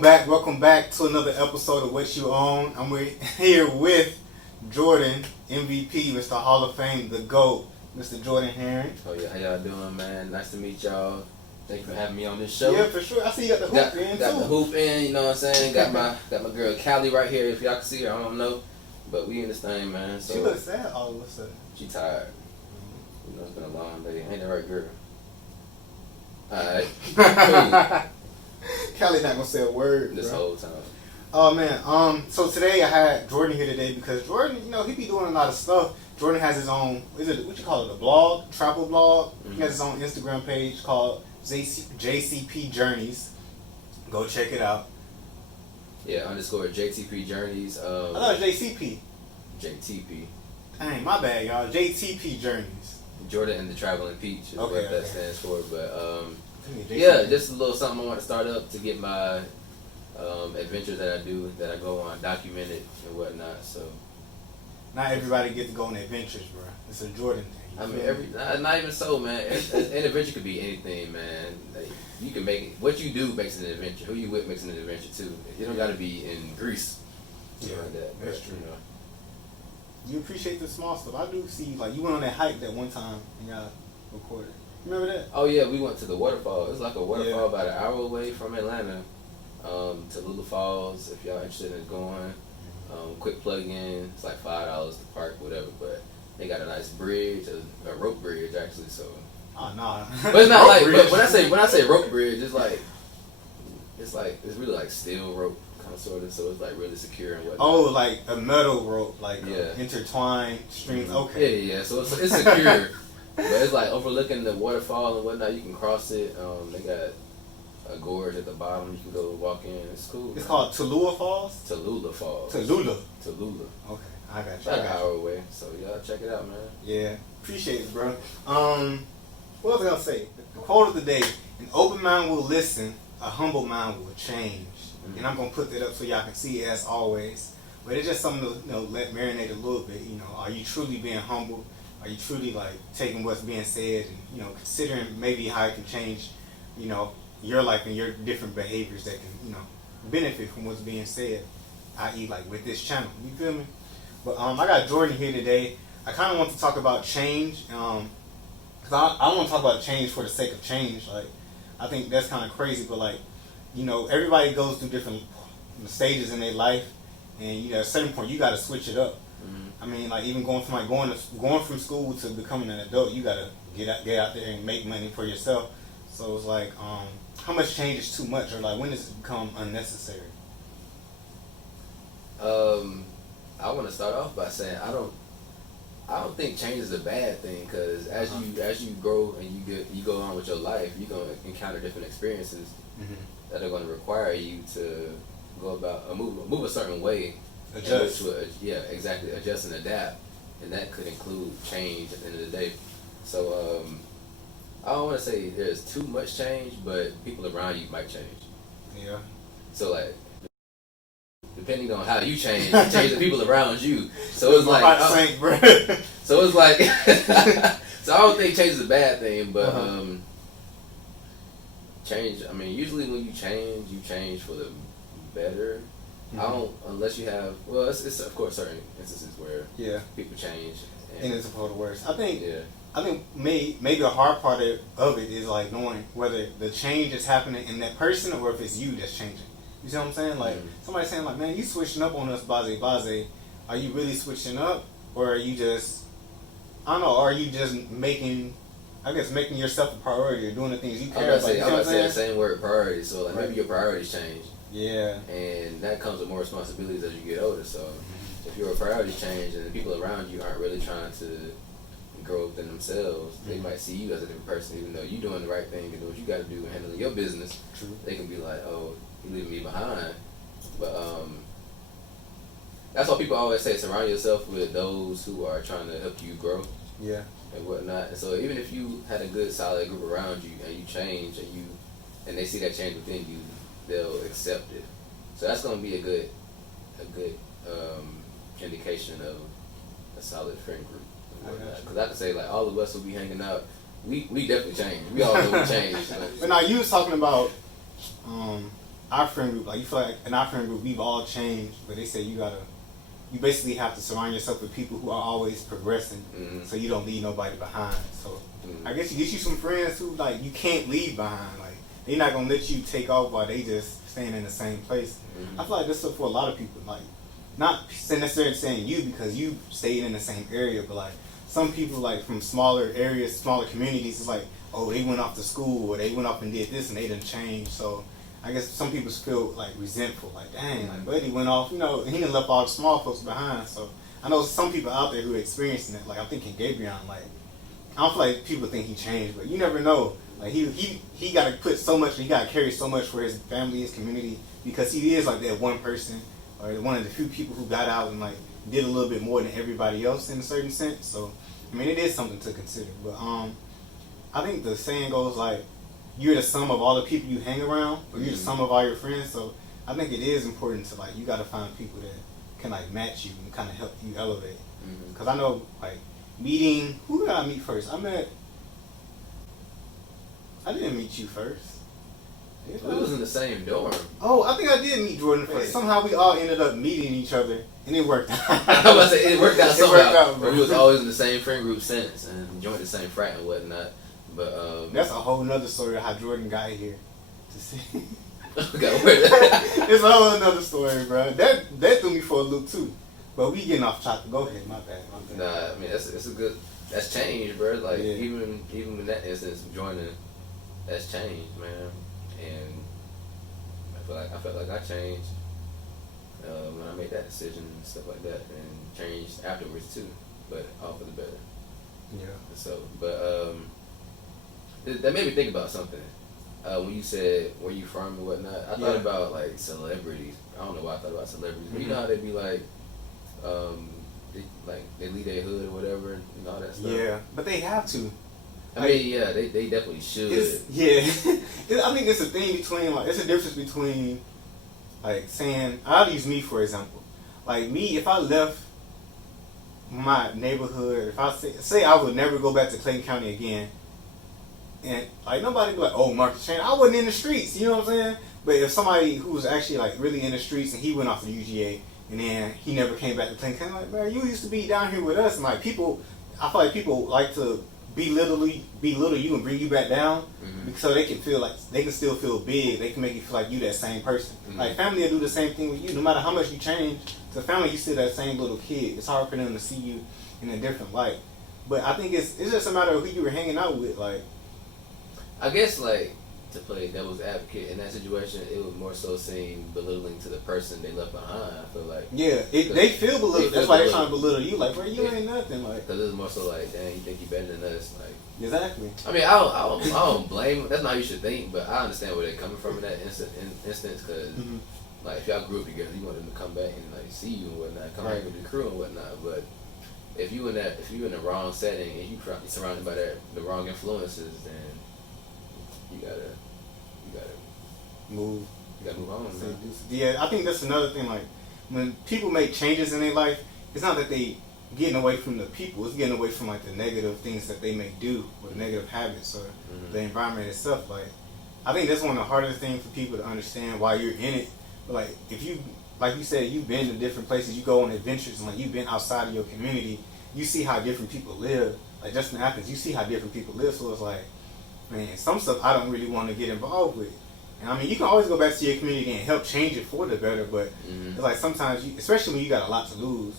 Welcome back to another episode of What You Own. I'm here with Jordan, MVP, Mr. Hall of Fame, the GOAT, Mr. Jordan Herring. Oh yeah, how y'all doing, man? Nice to meet y'all. Thank you for having me on this show. Yeah, for sure. I see you got the hoop in got too. the hoop in, you know what I'm saying? Got my girl Callie right here. If y'all can see her, I don't know, but we in this thing, man. So She looks sad all of a sudden. she tired. You know, it's been a long day. Ain't that right, girl? Alright. Callie not gonna say a word This bro. whole time. Oh man, so today I had Jordan here today because Jordan, you know, he be doing a lot of stuff. Jordan has his own, what you call it, a blog, travel blog. Mm-hmm. He has his own Instagram page called JCP Journeys. Go check it out. Yeah, _JTP Journeys. I thought it was JCP. JTP. Dang, my bad, y'all. JTP Journeys. Jordan and the Traveling Peach is what that stands for. But yeah, just a little something I want to start up to get my adventures that I do, that I go on, documented and whatnot. So not everybody gets to go on adventures, bro. It's a Jordan thing. I mean, not even so, man. An adventure could be anything, man. Like, you can make it. What you do makes it an adventure. Who you with makes it an adventure too. You don't got to be in Greece. Yeah, like that. That's but, true. You know. You appreciate the small stuff. I do see, like, you went on that hike that one time and y'all recorded. Remember that? Oh yeah, we went to the waterfall. It's like a waterfall about an hour away from Atlanta. Tallulah Falls. If y'all interested in going, quick plug in. It's like $5 to park, whatever. But they got a nice bridge, a rope bridge actually. So. Oh no. But it's not like. But when I say rope bridge, it's really like steel rope kind of sort of. So it's like really secure and whatnot. Oh, like a metal rope, like yeah. Intertwined strings. Okay. Yeah. So it's secure. But it's like overlooking the waterfall and whatnot. You can cross it. They got a gorge at the bottom. You can go walk in. It's cool. It's called Tallulah Falls? Tallulah Falls. Tallulah. Okay. I got you. About an hour away. So y'all check it out, man. Yeah. Appreciate it, bro. What was I gonna say? The quote of the day: an open mind will listen, a humble mind will change. Mm-hmm. And I'm gonna put that up so y'all can see it as always. But it's just something to let marinate a little bit. You know, are you truly being humble? Are you truly like taking what's being said and considering maybe how it can change, your life and your different behaviors that can benefit from what's being said, i.e. like with this channel. You feel me? But I got Jordan here today. I kind of want to talk about change, because I want to talk about change for the sake of change. Like, I think that's kind of crazy, but like, everybody goes through different stages in their life, and at a certain point you got to switch it up. I mean, like even going from school to becoming an adult, you gotta get out there and make money for yourself. So it's like, how much change is too much, or like when does it become unnecessary? I want to start off by saying I don't think change is a bad thing, because as you grow and you go on with your life, you're gonna encounter different experiences that are going to require you to go about move a certain way. Adjust. Adjust and adapt, and that could include change at the end of the day. So I don't want to say there's too much change, but people around you might change. Yeah. So like, depending on how you change the people around you. So it's like, so it's like, so I don't think change is a bad thing, but change. I mean, usually when you change for the better. I don't, unless you have, well, it's of course certain instances where people change and it's for the worse. I think maybe a hard part of it is like knowing whether the change is happening in that person or if it's you that's changing. You see what I'm saying? Like somebody saying like, man, you switching up on us, base. Are you really switching up, or are you just, I don't know, are you just making yourself a priority or doing the things you care about? I'm about to say the same word, priority. So like maybe your priorities change. Yeah. And that comes with more responsibilities as you get older. So if your priorities change and the people around you aren't really trying to grow within themselves, they might see you as a different person, even though you're doing the right thing and doing what you got to do and handling your business. True. They can be like, oh, you're leaving me behind. But that's why people always say, surround yourself with those who are trying to help you grow. Yeah. And whatnot. And so even if you had a good, solid group around you and you change and they see that change within you, they'll accept it. So that's gonna be a good indication of a solid friend group. Because I can say like all of us will be hanging out. We definitely changed. We all know we changed. But now you was talking about our friend group, like you feel like in our friend group we've all changed, but they say you basically have to surround yourself with people who are always progressing, so you don't leave nobody behind. So I guess you get you some friends who like you can't leave behind. Like they're not gonna let you take off while they just staying in the same place. I feel like this is for a lot of people. Like not necessarily saying you because you stayed in the same area, but like some people like from smaller areas, smaller communities, it's like, oh, they went off to school or they went off and did this and they didn't change. So I guess some people feel like resentful, like dang, like buddy went off, he done left all the small folks behind. So I know some people out there who are experiencing it. Like I'm thinking Gabriel, like I don't feel like people think he changed, but you never know. Like he got to put so much, he got to carry so much for his family, his community, because he is like that one person or one of the few people who got out and like did a little bit more than everybody else in a certain sense. So I mean, it is something to consider. But I think the saying goes like, you're the sum of all the people you hang around, or you're the sum of all your friends. So I think it is important to like, you got to find people that can like match you and kind of help you elevate. Because I know like meeting, who did I meet first? I didn't meet you first. We was in the same dorm. Oh, I think I did meet Jordan first. Right. Somehow we all ended up meeting each other, and it worked out. I was about to say, it worked out somehow. It worked out, bro. We was always in the same friend group since, and joined the same frat and whatnot. But that's a whole nother story of how Jordan got here to see. Okay, it's a whole nother story, bro. That threw me for a loop too. But we getting off topic. Go ahead, my bad. Nah, I mean that's change, bro. Like even in that instance, joining, that's change, man. And I felt like I changed when I made that decision and stuff like that, and changed afterwards too, but all for the better. Yeah. So, but that made me think about something. When you said where you from and whatnot, I thought about like celebrities. I don't know why I thought about celebrities, but you know how they be like, they leave their hood or whatever and all that stuff. Yeah, but they have to. I mean, yeah, they definitely should. I think it's a thing between like, it's a difference between like saying, I'll use me for example. Like me, if I left my neighborhood, if I say I would never go back to Clayton County again, and like nobody be like, oh, Marcus.Anthony, I wasn't in the streets, you know what I'm saying? But if somebody who was actually like really in the streets and he went off to UGA and then he never came back to Clayton County, like, man, you used to be down here with us, and like people, I feel like people like to belittle you and bring you back down, so they can feel like they can still feel big. They can make you feel like you that same person. Like family will do the same thing with you. No matter how much you change, to family you still that same little kid. It's hard for them to see you in a different light. But I think it's just a matter of who you were hanging out with. Like, I guess like to play devil's advocate in that situation, it would more so seem belittling to the person they left behind. I feel like they feel belittled. That's why they're trying to belittle you. Like, bro, you ain't nothing. Like, because it's more so like, dang, you think you better than us. Like, exactly. I mean, I don't blame. That's not how you should think, but I understand where they're coming from in that instance. Because like if y'all grew up together, you want them to come back and like see you and whatnot, come back with the crew and whatnot. But if you in the wrong setting and you surrounded by the wrong influences, then you gotta move. You gotta move on. Man. Yeah, I think that's another thing. Like when people make changes in their life, it's not that they getting away from the people. It's getting away from like the negative things that they may do or the negative habits or the environment itself. Like I think that's one of the hardest things for people to understand why you're in it. But like if you, like you said, you've been to different places, you go on adventures, and like you've been outside of your community, you see how different people live. Like Justin Athens, you see how different people live. So it's like, man, some stuff I don't really want to get involved with. And I mean, you can always go back to your community and help change it for the better, but it's like sometimes, especially when you got a lot to lose.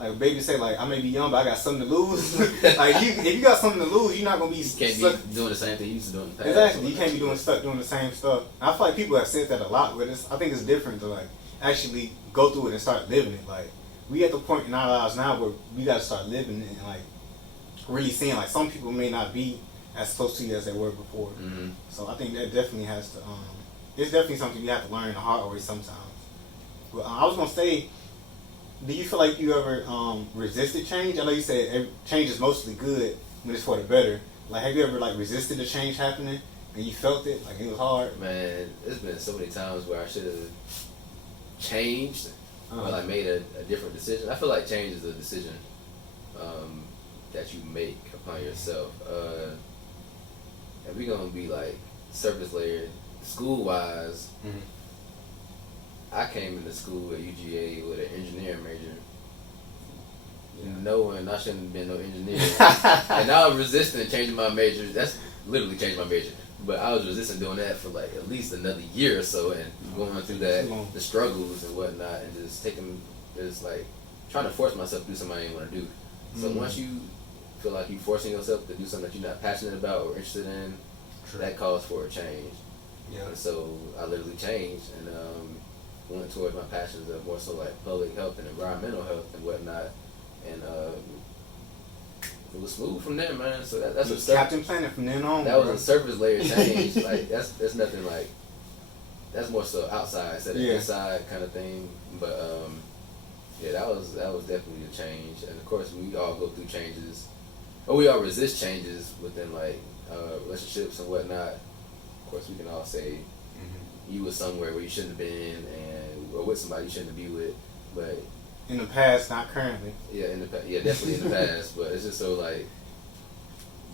Like baby say, like I may be young, but I got something to lose. Like if you got something to lose, you're not gonna be. You can't be doing the same thing you used to do in the past. Exactly, you can't be doing the same stuff. And I feel like people have said that a lot, but I think it's different to like actually go through it and start living it. Like we at the point in our lives now where we got to start living it and like really seeing like some people may not be as close to you as they were before. So I think that definitely has to. It's definitely something you have to learn the hard way sometimes. But I was gonna say, do you feel like you ever resisted change? I know you said change is mostly good when it's for the better. Like, have you ever like resisted the change happening and you felt it? Like it was hard? Man, there's been so many times where I should have changed, or like made a different decision. I feel like change is a decision that you make upon yourself. And we're gonna be like surface layer, school wise. I came into school at UGA with an engineering major, knowing I shouldn't have been no engineer, and I was resistant changing my major. That's literally changed my major. But I was resistant doing that for like at least another year or so, and going through that, the struggles and whatnot, and just like trying to force myself to do something I didn't want to do. So once you feel like you're forcing yourself to do something that you're not passionate about or interested in, that calls for a change. Yeah. And so I literally changed and went towards my passions of more so like public health and environmental health and whatnot, and it was smooth from there, man. So that's a Captain Planet from then on. That was a surface layer change. Like that's nothing like, that's more so outside instead of inside kind of thing. But yeah, that was definitely a change. And of course, we all go through changes, or we all resist changes within like relationships and whatnot. Of course, we can all say you were somewhere where you shouldn't have been, or with somebody you shouldn't be with, but in the past, not currently. Yeah, definitely in the past. But it's just so like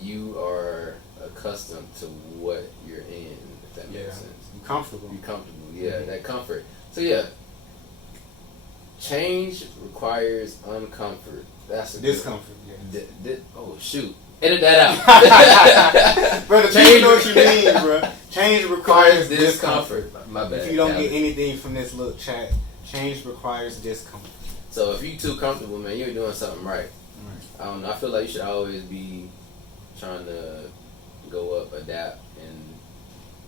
you are accustomed to what you're in, if that makes sense. You're comfortable. Yeah, that comfort. So yeah, change requires uncomfort. That's a discomfort. Oh shoot. Edit that out. Bro, the change, know what you mean, bro. Change requires discomfort. My bad. If you don't get anything from this little chat, change requires discomfort. So if you too comfortable, man, you're doing something right. I don't know. I feel like you should always be trying to go up, adapt, and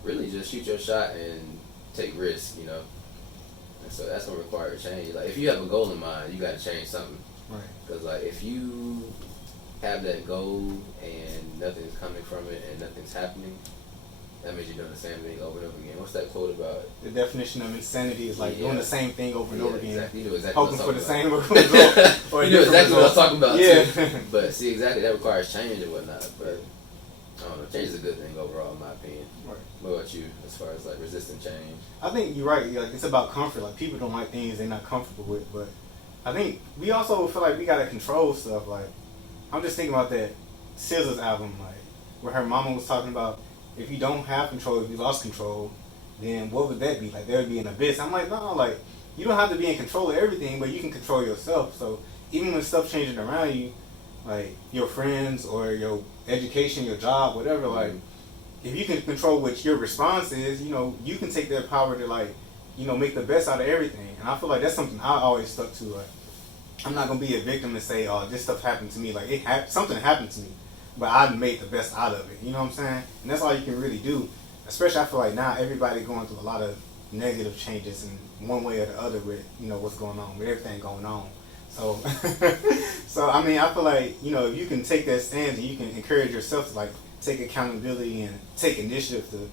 really just shoot your shot and take risks, you know. And so that's gonna require a change. Like if you have a goal in mind, you got to change something. Right. Because like if you have that goal and nothing's coming from it and nothing's happening, that means you're doing the same thing over and over again. What's that quote about? The definition of insanity is like doing the same thing over and over again. Exactly. You know exactly hoping for the same result. Or you know exactly what I was talking about too. But see, exactly, that requires change and whatnot. But I don't know, change is a good thing overall in my opinion. Right. What about you as far as like resisting change? I think you're right. Like it's about comfort. Like people don't like things they're not comfortable with. But I think we also feel like we gotta control stuff. Like I'm just thinking about that SZA's album, like where her mama was talking about, if you don't have control, if you lost control, then what would that be? Like there would be an abyss. I'm like, no, like you don't have to be in control of everything, but you can control yourself. So even when stuff changing around you, like your friends or your education, your job, whatever, like if you can control what your response is, you know, you can take that power to like, you know, make the best out of everything. And I feel like that's something I always stuck to. Like I'm not gonna be a victim and say, oh, this stuff happened to me. Like something happened to me, but I made the best out of it. You know what I'm saying? And that's all you can really do. Especially I feel like now everybody going through a lot of negative changes in one way or the other with, you know, what's going on, with everything going on. So, so I mean, I feel like, you know, if you can take that stance and you can encourage yourself to like take accountability and take initiative to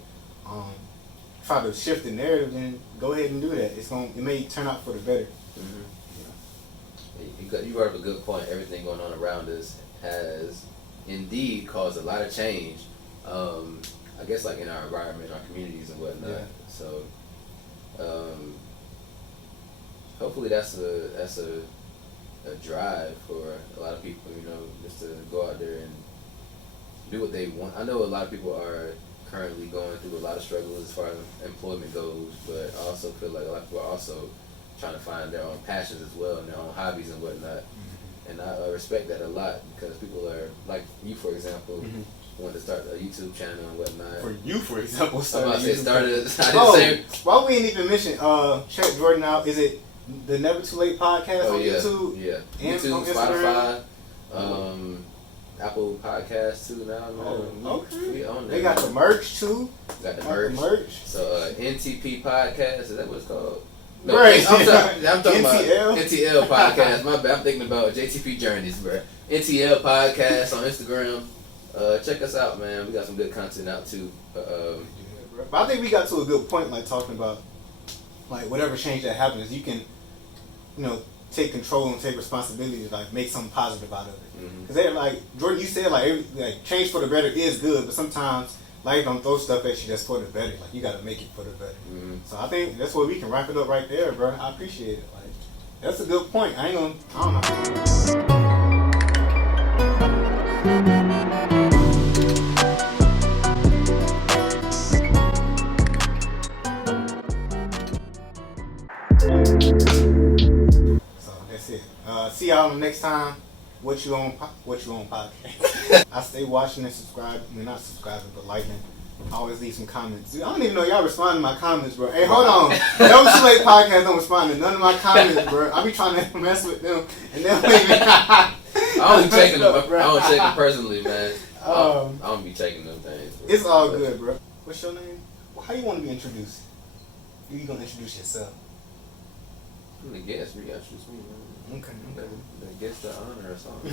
try to shift the narrative, then go ahead and do that. It may turn out for the better. You brought up a good point. Everything going on around us has indeed caused a lot of change. I guess like in our environment, our communities and whatnot. Yeah. So hopefully that's a drive for a lot of people, you know, just to go out there and do what they want. I know a lot of people are currently going through a lot of struggles as far as employment goes, but I also feel like a lot of people are also trying to find their own passions as well and their own hobbies and whatnot. And I respect that a lot because people are, like you for example, wanted to start a YouTube channel and whatnot. For you, for example, Why we ain't even mention check Jordan out. Is it the Never Too Late podcast on YouTube? Yeah. And YouTube, on Spotify, Apple Podcasts too now. Okay. They got the merch too. Got the merch. So NTP podcast, is that what it's called? No, right. I'm talking NTL? about NTL podcast. My bad. I'm thinking about JTP Journeys, bro. NTL podcast on Instagram. Check us out, man. We got some good content out too. But I think we got to a good point, like talking about like whatever change that happens, you can, you know, take control and take responsibility to like make something positive out of it. Because they like Jordan, you said like change for the better is good, but sometimes life don't throw stuff at you that's for the better. Like you got to make it for the better. So I think that's where we can wrap it up right there, bro. I appreciate it. Like that's a good point. I don't know. So that's it. See y'all next time. What you on podcast? I stay watching and subscribing. I mean, not subscribing, but liking. I always leave some comments. Dude, I don't even know y'all respond to my comments, bro. Hey, hold on. Never Too Late Podcast don't respond to none of my comments, bro. I be trying to mess with them, and then I don't check them. I don't check them personally, man. I don't be checking them things. Bro. It's all good, bro. What's your name? How you want to be introduced? You gonna introduce yourself? I'm the guest. You introduce me, man. Okay. The guest the honor or something.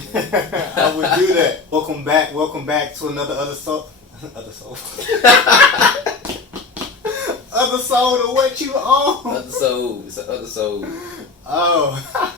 I would do that. Welcome back to another Other Soul. Other Soul. Other Soul to what you on? Other Soul. It's the Other Soul. Oh.